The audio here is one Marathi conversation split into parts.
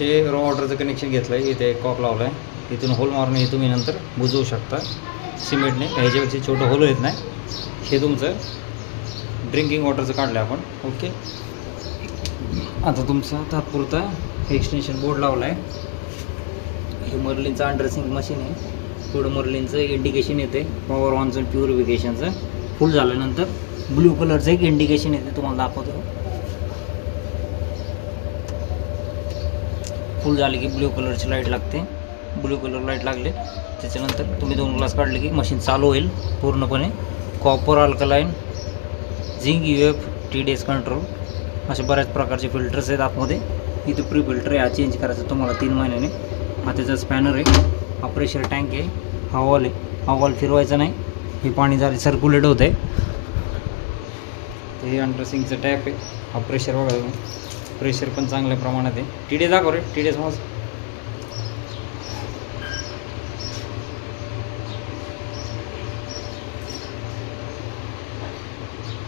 रॉ वॉटरचं कनेक्शन घेतलं आहे. इथे कॉक लावला आहे. इथून होल मारून हे तुम्ही नंतर बुजवू शकता सिमेंटने. ह्याच्यापेक्षा छोटं होल येत नाही. हे तुमचं ड्रिंकिंग वॉटरचं काढलं आपण. ओके, आता तुमचा तात्पुरता एक्सटेन्शन बोर्ड लावला आहे. हे मर्लिनचं अंडर सिंक मशीन आहे. पुढं मर्लिनचं इंडिकेशन येते पॉवर ऑनचं प्युरिफिकेशनचं. फुल झाल्यानंतर ब्ल्यू कलरचं एक इंडिकेशन येते, तुम्हाला दाखवतो. फुल झाले की ब्ल्यू कलरची लाईट लागते. ब्ल्यू कलर लाईट लागले त्याच्यानंतर तुम्ही 2 ग्लास काढले की मशीन चालू होईल पूर्णपणे. Copper, alkaline, zinc, UF, TDS control असे बऱ्याच प्रकारचे फिल्टर्स आहेत आतमध्ये. इथे प्री फिल्टर आहे, हा चेंज करायचं तुम्हाला 3 महिन्याने. हा त्याचा स्पॅनर आहे. हा प्रेशर टँक आहे. हा वॉल आहे. हा वॉल फिरवायचा नाही, हे पाणी जरा सर्क्युलेट होत आहे. हे अंडर सिंकचं टॅप आहे. हा प्रेशर बघा तुम्ही, प्रेशर पण चांगल्या प्रमाणात आहे. TDS दाखव रे, TDS माझं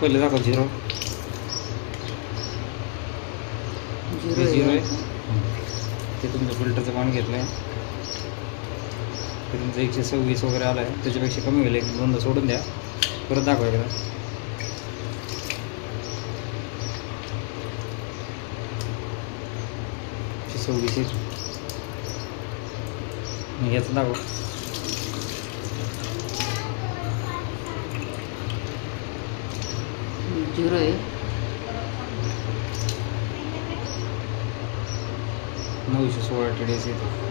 पहिले दाखव. 0 आहे. ते तुमचं फिल्टरचं पाणी घेतलं आहे. ते तुमचं 126 वगैरे आलं आहे. त्याच्यापेक्षा कमी होईल. 1-2दा सोडून द्या. परत दाखवा एकदा. 126 मी याचं दाखव. 0 आहे. 916 TDS येते.